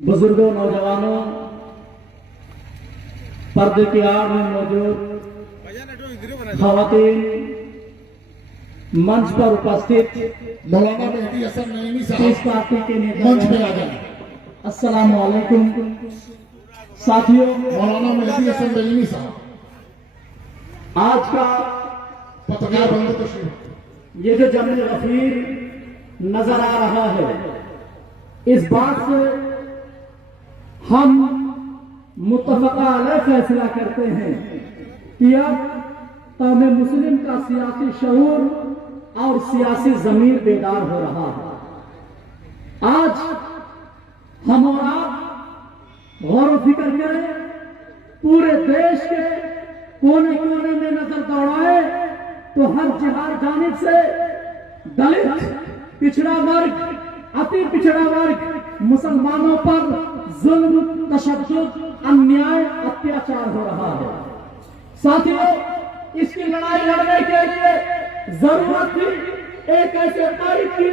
बुजुर्गों, नौजवानों, पर्दे की आड़ में मौजूद खवातीन, मंच पर उपस्थित मौलाना मेहदी हसन नईमी इस साहब पार्टी के मंच पे नेता, आ जाए। अस्सलाम वालेकुम साथियों। मौलाना मेहदी हसन नईमी साहब आज का पत्रकार बंद तशरीफ। ये जो जम्मे गफीर नजर आ रहा है, इस बात से हम मुत्तफका अलैह फैसला करते हैं कि अब कौम मुस्लिम का सियासी शऊर और सियासी ज़मीर बेदार हो रहा है। आज हम और आप गौर व फिक्र करें, पूरे देश के कोने कोने में नजर दौड़ाए तो हर जानिब से दलित, पिछड़ा वर्ग, अति पिछड़ा वर्ग, मुसलमानों पर जुल्म, तशद्दुद, अन्याय, अत्याचार हो रहा है। साथियों, इसकी लड़ाई लड़ने के लिए जरूरत थी एक ऐसे कायद की,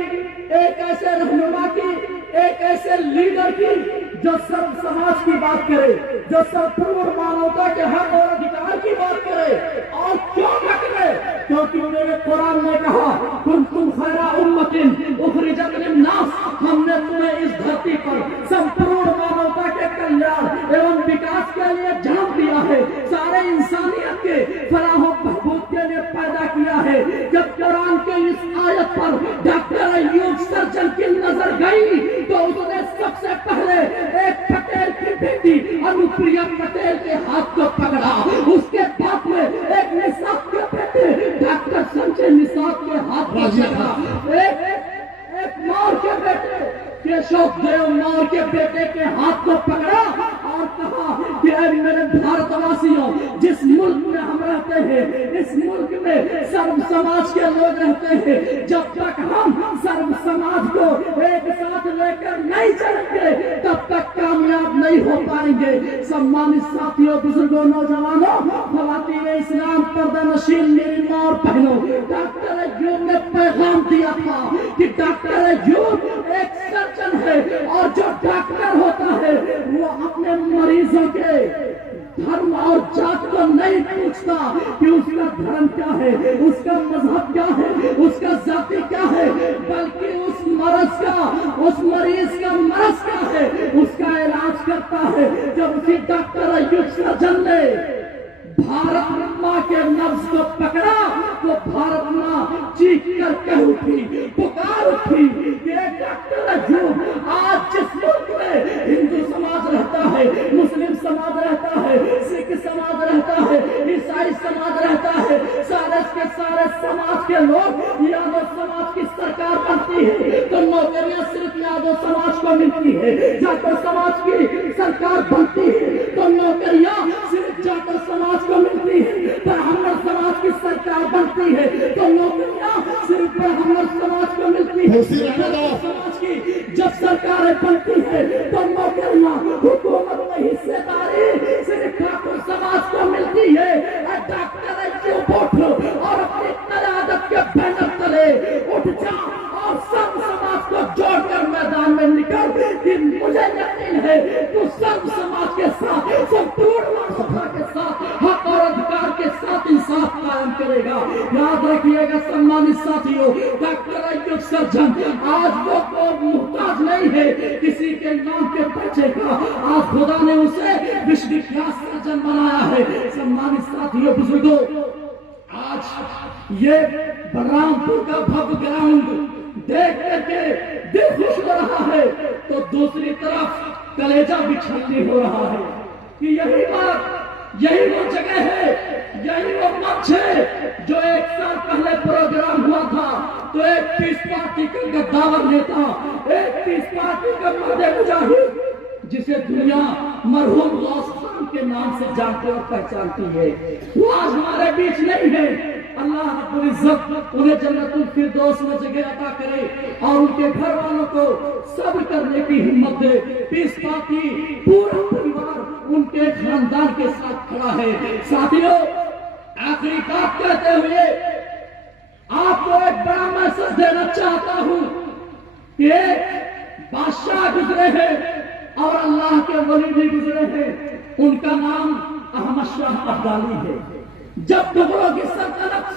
एक ऐसे रहनुमा की, एक ऐसे लीडर की जो सब समाज की बात करे, जो सब पूर्ण मानवता के हक और अधिकार की बात करे। और क्यों न करे? क्योंकि मेरे कुरान ने कहा, कुंतुम खैरा उम्मतिन उखरिजत लिन्नास, हमने तुम्हें इस धरती पर संपूर्ण मानवता के कल्याण एवं विकास के लिए जन्म दिया है, सारे इंसानियत के फलाह व बहबूद के लिए पैदा किया है। जब कुरान के इस आयत पर डॉक्टर अय्यूब सर्जन की नजर गई तो उसने सबसे पहले एक पटेल की बेटी अनुप्रिया पटेल के हाथ को पकड़ा। उसके बाद में एक निसाब के बेटे डॉक्टर संजय निसाब के हाथ को पकड़ा। एक मौर के बेटे केशव देव मौर के बेटे के हाथ को पकड़ा और कहा कि ऐ मेरे भारतवासियों, जिस मुल्क में हम रहते हैं, इस मुल्क में सर्व समाज के लोग रहते हैं, जब तक हम सर्व समाज को एक साथ लेकर नहीं चलेंगे तब तक कामयाब नहीं हो पाएंगे। सम्मानित साथियों, बुजुर्गों, नौजवानों, खवातीन इस्लाम, पर्दा नशीन, मेरी माँ और बहनों, डॉक्टर अय्यूब ने पैगाम दिया था कि डॉक्टर अय्यूब एक सर्जन है और जो डॉक्टर होता है वो अपने मरीजों के धर्म और जात को नहीं पूछता कि उसका धर्म क्या है, उसका मजहब क्या है, उसका जाति क्या है, बल्कि उस मरज का, उस मरीज का मरज क्या है, उसका इलाज करता है। जब उसी डॉक्टर अय्यूब सर्जन ने भारत माँ के नब्ज को पकड़ा तो भारत माँ चीख कर कह उठी, पुकार उठी कि डॉक्टर अय्यूब, आज जिस मुल्क में हिंदू समाज रहता है, मुस्लिम समाज रहता है, सिख समाज रहता है, ईसाई समाज रहता है, सारे के सारे समाज के लोग यादव समाज की सरकार बनती है तो नौकरियां सिर्फ यादव समाज को मिलती है। जाटव समाज की सरकार बनती है तो नौकरियां सिर्फ जाटव समाज को मिलती है। ब्राह्मण समाज की सरकार बनती है तो नौकरियां सिर्फ ब्राह्मण समाज को मिलती है। समाज की जब सरकारें बनती है तो नौकरियां, हुकूमत में हिस्सेदारी सिर्फ ठाकुर समाज को मिलती है। डॉक्टर अय्यूब उठ और अपनी क़यादत के बैनर तले उठ जा और सब समाज को जोड़कर मैदान में निकल कि मुझे यकीन है तू सब समाज के साथ, संपूर्ण मानवता के साथ, हक और अधिकार के साथ इंसाफ कायम करेगा। याद रखिएगा सम्मानित साथियों, डॉक्टर अय्यूब सर्जन आज वो मुहताज नहीं है किसी के नाम के बच्चे का, आज खुदा ने उसे विश्वविख्यात सर्जन बनाया है। सम्मानित साथियों, बुजुर्गों, आज ये बलरामपुर का भव्य ग्राउंड देख करके दिल खुश हो रहा है तो दूसरी तरफ कलेजा भी छलनी हो रहा है कि यही बात, यही वो जगह है, यही वो मंच है जो एक साल पहले प्रोग्राम हुआ था तो एक पीस पार्टी का गद्दावर नेता, एक पीस पार्टी का मर्द मुजाहिद, जिसे दुनिया मरहूम गौस खान के नाम से जानती और पहचानती है, वो आज हमारे बीच नहीं है। अल्लाह रब्बुल इज्जत उन्हें जन्नतुल फिरदौस में जगह अता करे और उनके घर वालों को सब्र करने की हिम्मत दे। पीस पार्टी पूरा परिवार उनके खानदान के साथ खड़ा है। साथियों, आखिरी बात कहते हुए आपको एक बड़ा मैसेज देना चाहता हूं कि बादशाह गुजरे हैं और ولی بھی گزرے ہیں، ان کا نام احمد شاہ ابدالی ہے۔ جب ٹکڑوں کی سلطنت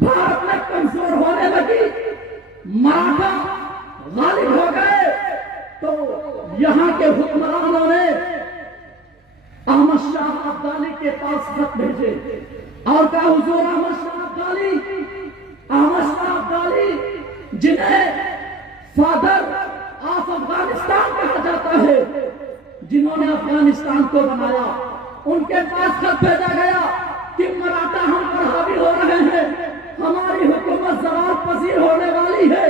بھارت میں کمزور ہونے لگی، مراٹھا غالب ہو گئے، تو یہاں کے حکمرانوں نے احمد شاہ ابدالی کے پاس خط بھیجے اور کہا حضور احمد شاہ ابدالی جنہیں فادر آف افغانستان کہا جاتا ہے، جنہوں نے افغانستان کو بنایا، ان کے پاس خط بھیجا گیا کہ مراٹھا ہم پر حاوی ہو رہے ہیں، ہماری حکومت زوال پذیر ہونے والی ہے۔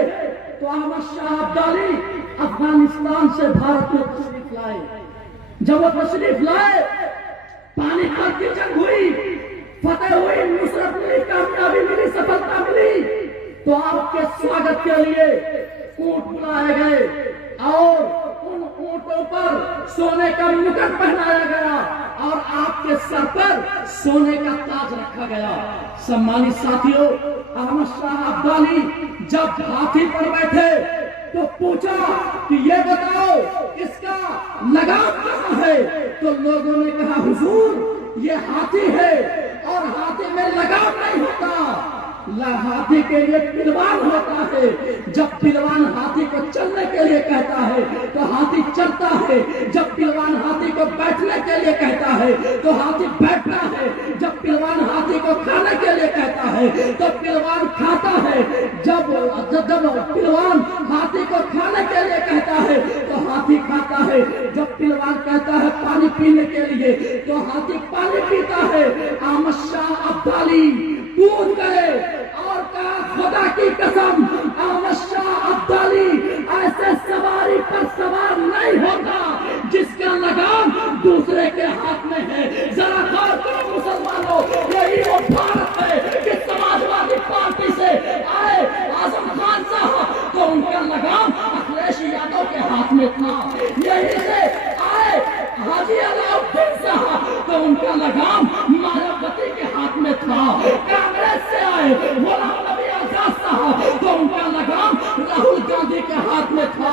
تو احمد شاہ ابدالی افغانستان سے بھارت میں تشریف لائے۔ جب وہ تشریف لائے، پانی پت کی جنگ ہوئی، فتح ہوئی، نصرت ملی، کامیابی ملی، سفلتا ملی، تو آپ کے سواگت کے لیے اونٹ بلائے گئے اور ان اونٹوں پر سونے کا مکٹ پہنایا گیا اور آپ کے سر پر سونے کا تاج رکھا گیا۔ سمانی ساتھیوں، احمد شاہ ابدالی جب ہاتھی پر بیٹھے تو پوچھا کہ یہ بتاؤ اس کا لگام کہاں ہے؟ تو لوگوں نے کہا حضور یہ ہاتھی ہے اور ہاتھی میں لگام نہیں ہوتا، ہاتھی کے لیے پلوان ہوتا ہے۔ جب پلوان ہاتھی کو چلنے کے لیے کہتا ہے تو ہاتھی چلتا ہے، جب پلوان ہاتھی کو بیٹھنے کے لیے کہتا ہے تو ہاتھی بیٹھتا ہے، جب پلوان ہاتھی کو کھانے کے لیے کہتا ہے تو پلوان کھاتا ہے، جب پلوان ہاتھی کو کھانے کے لیے کہتا ہے تو ہاتھی کھاتا ہے، جب پلوان کہتا ہے پانی پینے کے لیے تو ہاتھی پانی پیتا ہے۔ احمد شاہ ابدالی کود گئے اور کہا خدا کی قسم احمد شاہ ابدالی ایسے سواری پر سوار نہیں ہوتا جس کا لگام دوسرے کے ہاتھ میں ہے۔ ذرا غور کرو مسلمانوں، یہی وہ بھارت ہے کہ سماجوادی پارٹی سے آئے اعظم خان صاحب تو ان کا لگام اکھلیش یادو کے ہاتھ میں تھا، یہی سے آئے حاجی علاؤالدین صاحب تو ان کا لگام مایاوتی کے ہاتھ میں تھا، کانگریس سے آئے غلام نبی آزاد صاحب تو ان کا لگام راہل گاندھی کے ہاتھ میں تھا،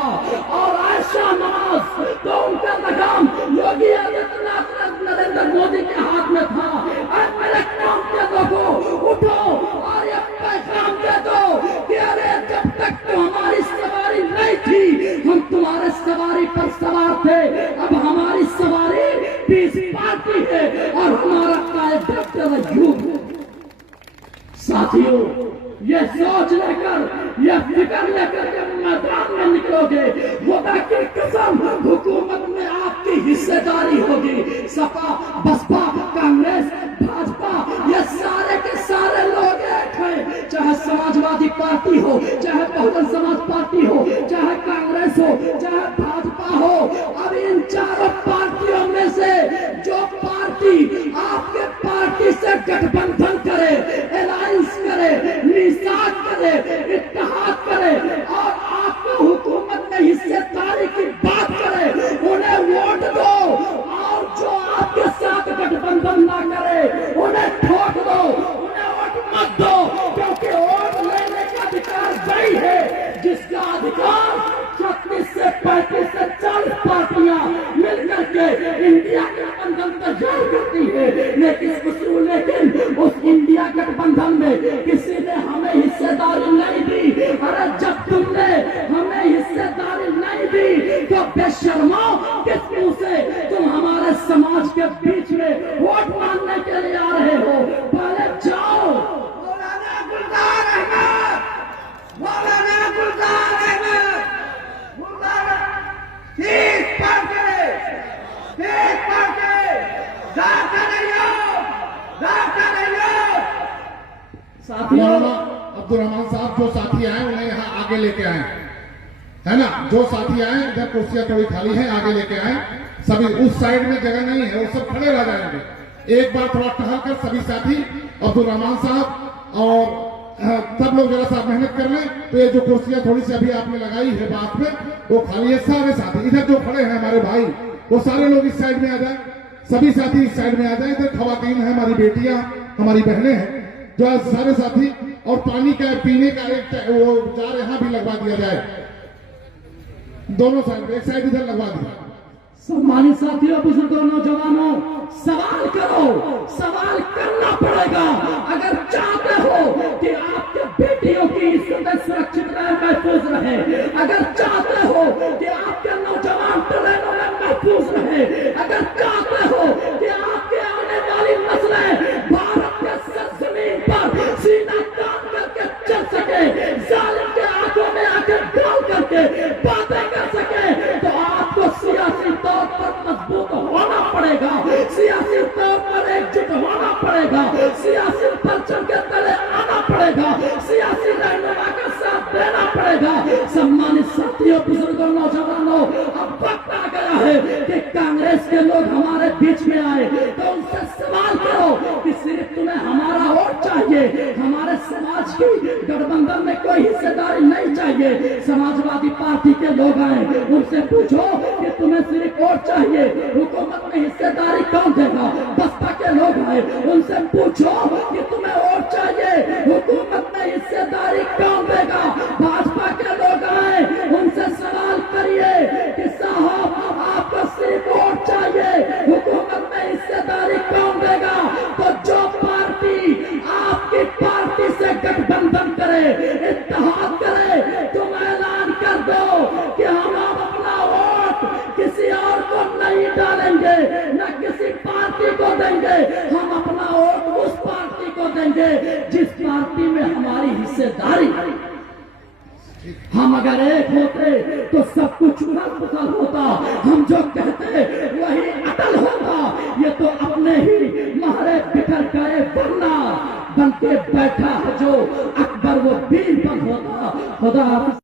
اور عائشہ نواز تو ان کا لگام یوگی آدتیہ ناتھ نریندر مودی کے ہاتھ میں تھا۔ اے میرے قوم کے لوگوں، اٹھو اور یہ پیغام دے دو کہ ارے جب تک تو ہماری سواری نہیں تھی ہم تمہارے سواری پر سوار تھے، اب ہماری سواری پیس پارٹی ہے اور ہمارا قائد ڈاکٹر ایوب ہے۔ ساتھیوں، یہ سوچ لے کر، یہ فکر لے کر جب میدان میں نکلو گے، خدا کی قسم حکومت میں آپ کی حصہ داری ہوگی۔ سپا، بسپا، کانگریس، بھاجپا، یہ سارے کے سارے لوگ ایک ہیں، چاہے سماجوادی پارٹی ہو، چاہے بہوجن سماج پارٹی ہو، چاہے کانگریس ہو، چاہے بھاجپا ہو۔ اب ان چاروں پارٹیوں میں سے جو پارٹی آپ کے پارٹی سے گٹھ بندھن کرے، الائنس کرے، میثاق کرے، اتحاد کرے اور آپ کو حکومت میں حصہ داری کی بات کرے، انہیں ووٹ دو، اور جو آپ کے ساتھ گٹھ بندھن نہ کرے انہیں ٹھوک دو، انہیں ووٹ مت دو، کیونکہ ووٹ لینے کا ادھیکار وہی ہے جس کا ادھیکار 36 سے 35 سے 40 پارٹیاں مل کر کے انڈیا گٹھ بندھن تیار کرتی ہے۔ لیکن اس انڈیا گٹھ بندھن میں کسی نے ہمیں حصہ داری نہیں دی۔ ارے جب تم نے ہمیں حصہ داری نہیں دی تو بے شرمو کس منہ سے تم ہمارے سماج کے بیچ میں ووٹ مانگنے کے لیے آ رہے ہو؟ پہلے جاؤ۔ مولانا گلزار احمد، مولانا گلزار احمد، مولانا ٹھیک پڑھ کے مولانا عبد الرحمان صاحب جو ساتھی آئے انہیں یہاں آگے لے کے آئے، ہے نا؟ جو ساتھی آئے ادھر کرسیاں تھوڑی خالی ہیں، آگے لے کے آئے۔ سبھی اس سائڈ میں جگہ نہیں ہے، وہ سب کھڑے رہ جائیں گے۔ ایک بار تھوڑا ٹہل کر سبھی ساتھی، عبد الرحمان صاحب اور سب لوگ ذرا سا محنت کر لیں تو یہ جو کرسیاں تھوڑی سی ابھی آپ نے لگائی ہے بات میں وہ خالی ہے۔ سارے ساتھی ادھر جو کھڑے ہیں ہمارے بھائی وہ سارے لوگ اس سائڈ میں آ جائیں، سبھی ساتھی اس سائڈ میں آ جائیں۔ ادھر خواتین ہیں، ہماری بیٹیاں، ہماری بہنیں ہیں، جو سارے ساتھی، اور پانی کا پینے کا ایک وہ جار یہاں بھی لگوا دیا جائے، دونوں سائڈ، ایک سائڈ ادھر لگوا دیا۔ सम्मानित साथियों, बुजुर्गों, नौजवानों, सवाल करो, सवाल करना पड़ेगा। अगर चाहते हो कि आपके बेटियों की इज्जत सुरक्षित रहे, महफूज रहे, अगर चाहते हो कि आपके नौजवान ट्रेनों में महफूज रहे, अगर चाहते हो कि आपके आने वाली नस्लें भारत के सरजमीन पर सीना तान करके चल सके, जालिम के आंखों में आंखें डाल करके बातें कर सके, तो आपको सियासी तौर पर मजबूत होना पड़ेगा, सियासी तौर पर एकजुट होना पड़ेगा, सियासी परचम के तले आना पड़ेगा, सियासी रहनुमा का साथ देना पड़ेगा। सम्मानित साथियों, बुजुर्गों, नौजवानों, अब वक्त आ गया है कि कांग्रेस के लोग हमारे बीच में आए, तो उनसे सवाल करो कि सिर्फ तुम्हें हमारा वोट चाहिए, हमारे समाज की गठबंधन में कोई हिस्सेदारी नहीं चाहिए। समाजवादी पार्टी के लोग आए, उनसे पूछो कि तुम्हें सिर्फ वोट चाहिए, हुकूमत में हिस्सेदारी कौन देगा। बसपा के लोग आए, उनसे पूछो कि तुम्हें वोट चाहिए, हुकूमत में हिस्सेदारी कौन देगा। भाजपा के लोग आए, उनसे सवाल करिए कि साहब आपको सिर्फ वोट चाहिए, हुकूमत में हिस्सेदारी कौन देगा। तो जो पार्टी आपकी पार्टी से गठबंधन करे, इत्तेहाद करे, तुम ऐलान कर दो कि हम अपना वोट किसी और को नहीं डालेंगे, न किसी पार्टी को देंगे, हम अपना वोट उस पार्टी को देंगे जिस पार्टी में हमारी हिस्सेदारी। हम अगर एक होते तो सब कुछ उथल होता, हम जो कहते वही अटल होता। ये तो अपने ही महरे बिखर गए वरना बन के बैठा जो अकबर वो वीर बन होता। खुदा